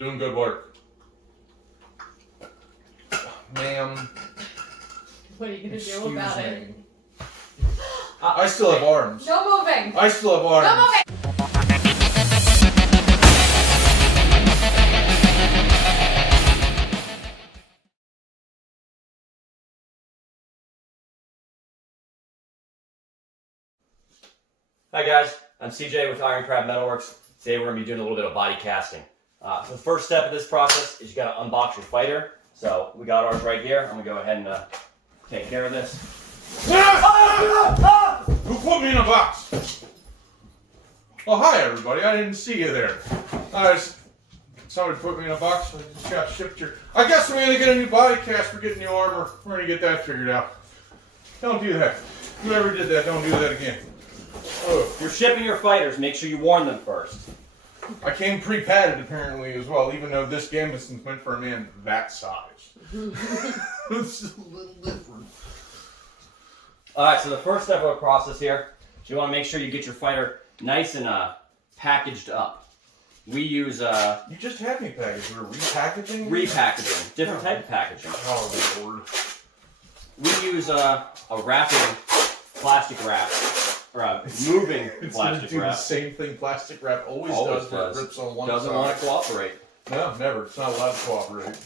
Doing good work. Ma'am. What are you going to do about it? I still have arms. No moving! I still have arms. No moving! Hi guys, I'm CJ with Crab Metalworks. Today we're going to be doing a little bit of body casting. So the first step of this process is you got to unbox your fighter. So we got ours right here. I'm going to go ahead and take care of this. Who put me in a box? Oh, hi everybody. I didn't see you there. Somebody put me in a box. I just got shipped here. I guess we're going to get a new body cast. We're getting new armor. We're going to get that figured out. Don't do that. Whoever did that, don't do that again. Oh. If you're shipping your fighters, make sure you warn them first. I came pre-padded apparently as well, even though this gambeson's meant for a man that size. It's a little different. Alright, so the first step of the process here is you want to make sure you get your fighter nice and packaged up. We use You just had me packaged. We're repackaging? Repackaging. Different type of packaging. Oh, Lord. We use a wrapping plastic wrap. Or a moving It's plastic do wrap. the same thing plastic wrap always Always does. It rips on one Doesn't side. want to cooperate. No, never. It's not allowed to cooperate.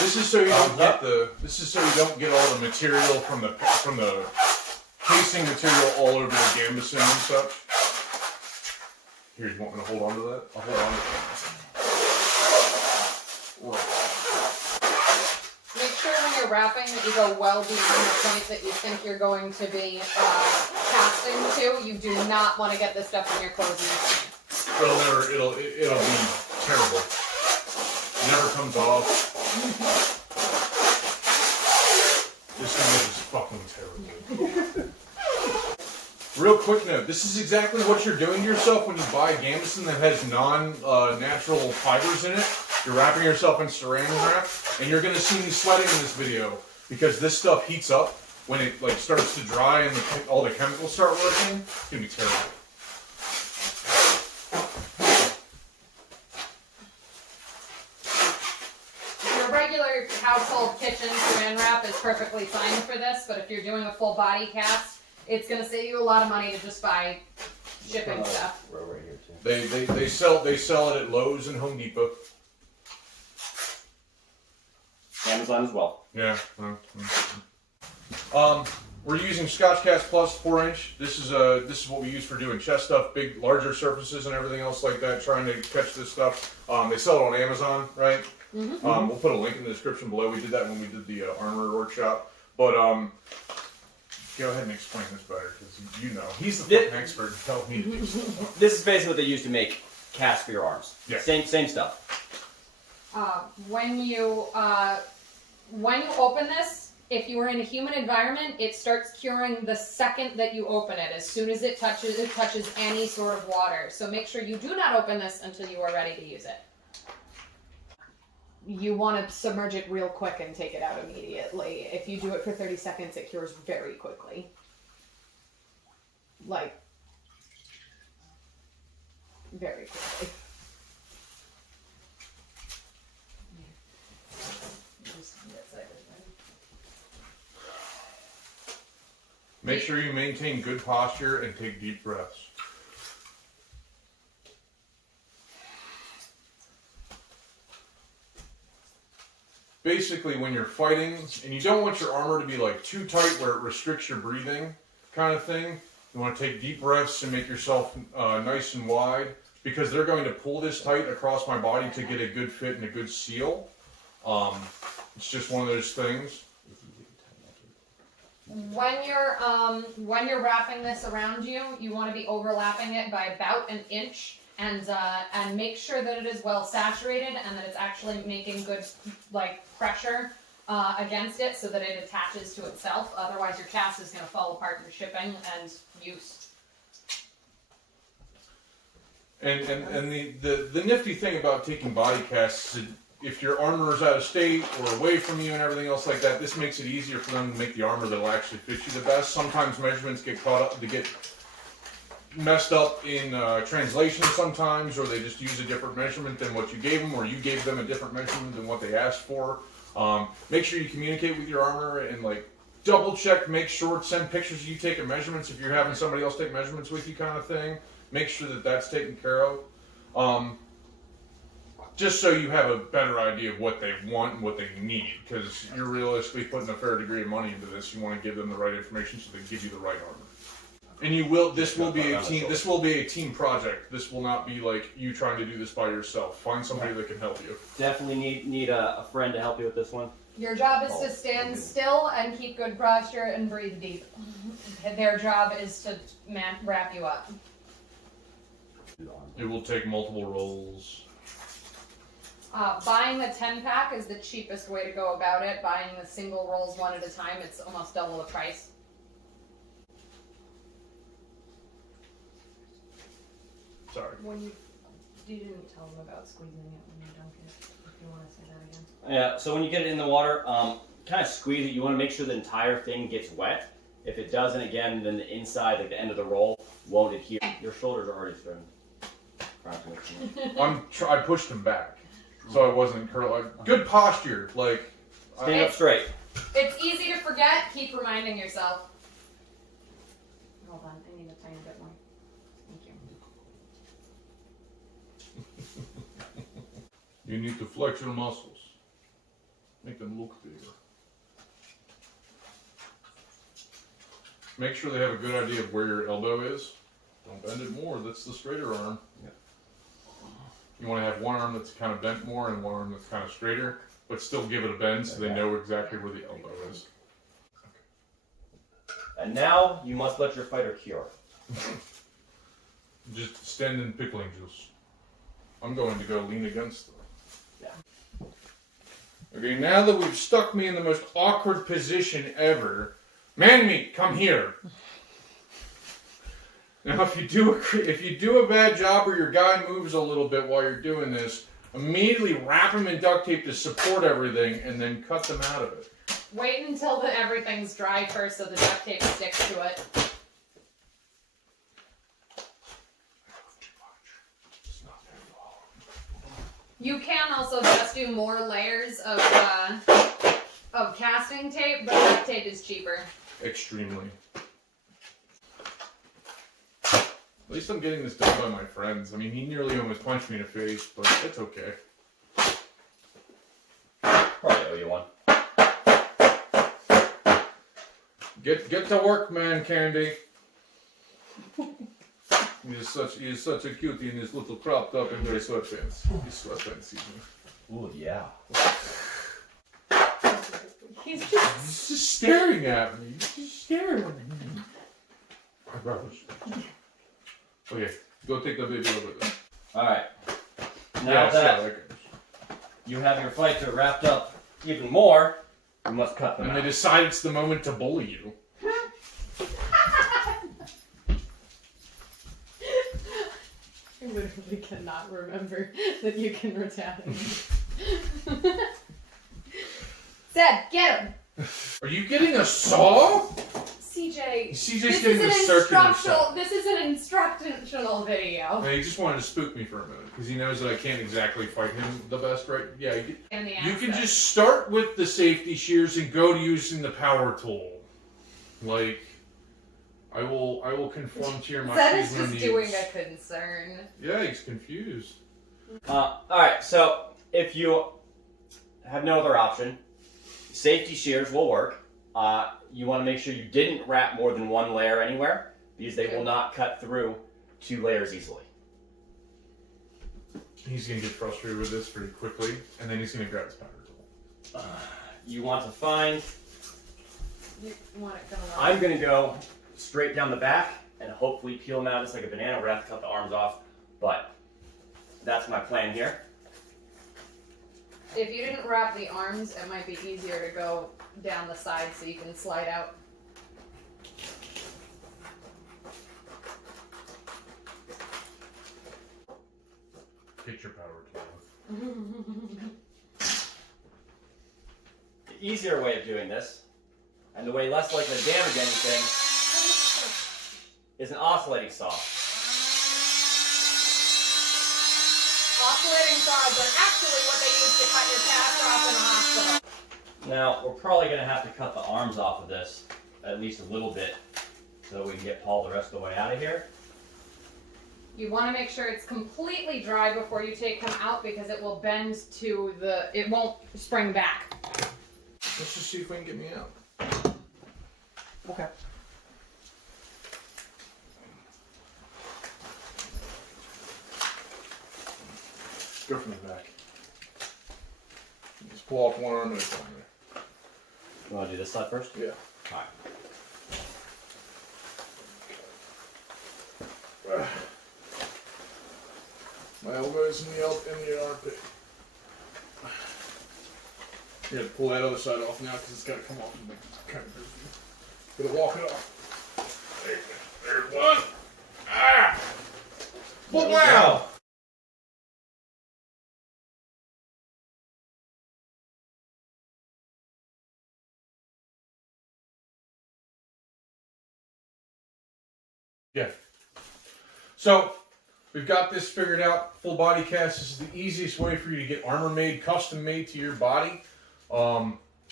This is so you don't get This is so you don't get all the material from the casing material all over the gambeson and such. Here, you want me to hold on to that? I'll hold on to that. Right. Make sure when you're wrapping that you go well beyond the point that you think you're going to be casting to. You do not want to get this stuff in your clothes. It'll be terrible. Never comes off. This thing is fucking terrible. Real quick note, this is exactly what you're doing to yourself when you buy a gambeson that has non-natural fibers in it. You're wrapping yourself in saran wrap, and you're going to see me sweating in this video because this stuff heats up when it starts to dry and all the chemicals start working. It's going to be terrible. Your regular household kitchen saran wrap is perfectly fine for this, but if you're doing a full body cast, it's going to save you a lot of money to just buy shipping stuff. We're right here too. They sell it at Lowe's and Home Depot. Amazon as well. Yeah. We're using Scotch Cast Plus 4-inch. This is what we use for doing chest stuff, big, larger surfaces and everything else like that. Trying to catch this stuff. They sell it on Amazon, right? Mm-hmm. We'll put a link in the description below. We did that when we did the armor workshop. But go ahead and explain this better because you know he's the fucking expert. Tell me to do stuff. This is basically what they use to make casts for your arms. Yeah. Same stuff. When you open this, if you are in a humid environment, it starts curing the second that you open it. As soon as it touches any sort of water. So make sure you do not open this until you are ready to use it. You want to submerge it real quick and take it out immediately. If you do it for 30 seconds, it cures very quickly. Like, very quickly. Make sure you maintain good posture and take deep breaths. Basically, when you're fighting, and you don't want your armor to be like too tight where it restricts your breathing kind of thing, you want to take deep breaths and make yourself nice and wide because they're going to pull this tight across my body to get a good fit and a good seal. It's just one of those things. When you're wrapping this around you, you want to be overlapping it by about an inch, and make sure that it is well saturated and that it's actually making good pressure against it, so that it attaches to itself. Otherwise, your cast is going to fall apart in your shipping and use. And the nifty thing about taking body casts is if your armor is out of state or away from you and everything else like that, this makes it easier for them to make the armor that'll actually fit you the best. Sometimes measurements get caught up, messed up in translation sometimes, or they just use a different measurement than what you gave them, or you gave them a different measurement than what they asked for. Make sure you communicate with your armor and like double check, make sure, send pictures of you taking measurements if you're having somebody else take measurements with you, kind of thing. Make sure that that's taken care of. Just so you have a better idea of what they want and what they need, because you're realistically putting a fair degree of money into this. You want to give them the right information so they give you the right armor. And you will. This will be a team. This will be a team project. This will not be like you trying to do this by yourself. Find somebody that can help you. Definitely need a friend to help you with this one. Your job is to stand still and keep good posture and breathe deep. Their job is to wrap you up. It will take multiple rolls. Buying the 10-pack is the cheapest way to go about it. Buying the single rolls one at a time, it's almost double the price. Sorry. When you didn't tell them about squeezing it when you dunk it. If you want to say that again. Yeah. So when you get it in the water, kind of squeeze it. You want to make sure the entire thing gets wet. If it doesn't, again, then the inside, like the end of the roll, won't adhere. Your shoulders are already straightened. I pushed him back, so I wasn't curling. Good posture, like. Stand up straight. It's easy to forget. Keep reminding yourself. Hold on, I need a tiny bit more. Thank you. You need to flex your muscles. Make them look bigger. Make sure they have a good idea of where your elbow is. Don't bend it more. That's the straighter arm. Yeah. You want to have one arm that's kind of bent more and one arm that's kind of straighter, but still give it a bend so they know exactly where the elbow is. And now you must let your fighter cure. Just stand in pickling juice. I'm going to go lean against them. Yeah. Okay, now that we've stuck me in the most awkward position ever, man meat, come here. Now, if you do a bad job or your guy moves a little bit while you're doing this, immediately wrap him in duct tape to support everything, and then cut them out of it. Wait until everything's dry first, so the duct tape sticks to it. You can also just do more layers of casting tape, but duct tape is cheaper. Extremely. At least I'm getting this done by my friends. I mean, he nearly almost punched me in the face, but it's okay. Probably owe you one. Get to work, man, Candy. He is such a cutie in his little cropped up and gray sweatpants. His sweatpants season. Ooh, yeah. He's just staring at me. He's just staring at me. Okay, go take the baby over there. Alright. Now that you have your fighter wrapped up even more, you must cut them out. And they decide it's the moment to bully you. I literally cannot remember that you can retaliate. Zed, get him! Are you getting a saw? CJ's getting a circular saw. This is an instructional video. He just wanted to spook me for a minute because he knows that I can't exactly fight him the best, right? Yeah, you can just start with the safety shears and go to using the power tool. Like, I will conform to your Zed is machismo just needs. doing a concern. Yeah, he's confused. Alright, so if you have no other option, safety shears will work. You want to make sure you didn't wrap more than one layer anywhere, because they will not cut through 2 layers easily. He's going to get frustrated with this pretty quickly, and then he's going to grab his powder tool. You want to find... You want it going I'm going to go straight down the back and hopefully peel them out just like a banana. We're going to have to cut the arms off, but that's my plan here. If you didn't wrap the arms, it might be easier to go down the side so you can slide out. Get your power tool. The easier way of doing this, and the way less likely to damage anything, is an oscillating saw. oscillating saws are actually what they use to cut your cast off in the hospital. Now, we're probably going to have to cut the arms off of this at least a little bit so we can get Paul the rest of the way out of here. You want to make sure it's completely dry before you take him out because it will bend to it won't spring back. Let's just see if we can get me out. Okay. Go from the back. Just pull off one arm at a time. You want to do this side first? Yeah. Alright. My elbows in the armpit. You have to pull that other side off now because it's got to come off. Kind of goofy. Gotta walk it off. There's one. Ah! Well, wow! Yeah. So, we've got this figured out. Full body cast. This is the easiest way for you to get armor made, custom made to your body.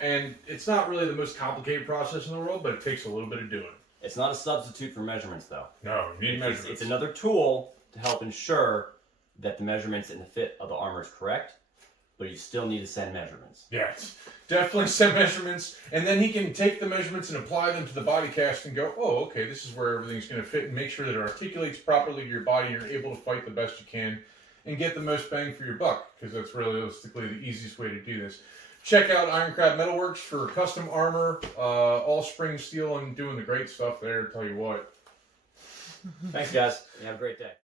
And it's not really the most complicated process in the world, but it takes a little bit of doing. It's not a substitute for measurements, though. No, you need measurements. It's another tool to help ensure that the measurements and the fit of the armor is correct, but you still need to send measurements. Yes, definitely send measurements, and then he can take the measurements and apply them to the body cast and go, oh, okay, this is where everything's going to fit, and make sure that it articulates properly to your body and you're able to fight the best you can and get the most bang for your buck, because that's realistically the easiest way to do this. Check out Crab Metalworks for custom armor, all spring steel, and doing the great stuff there, tell you what. Thanks, guys. You have a great day.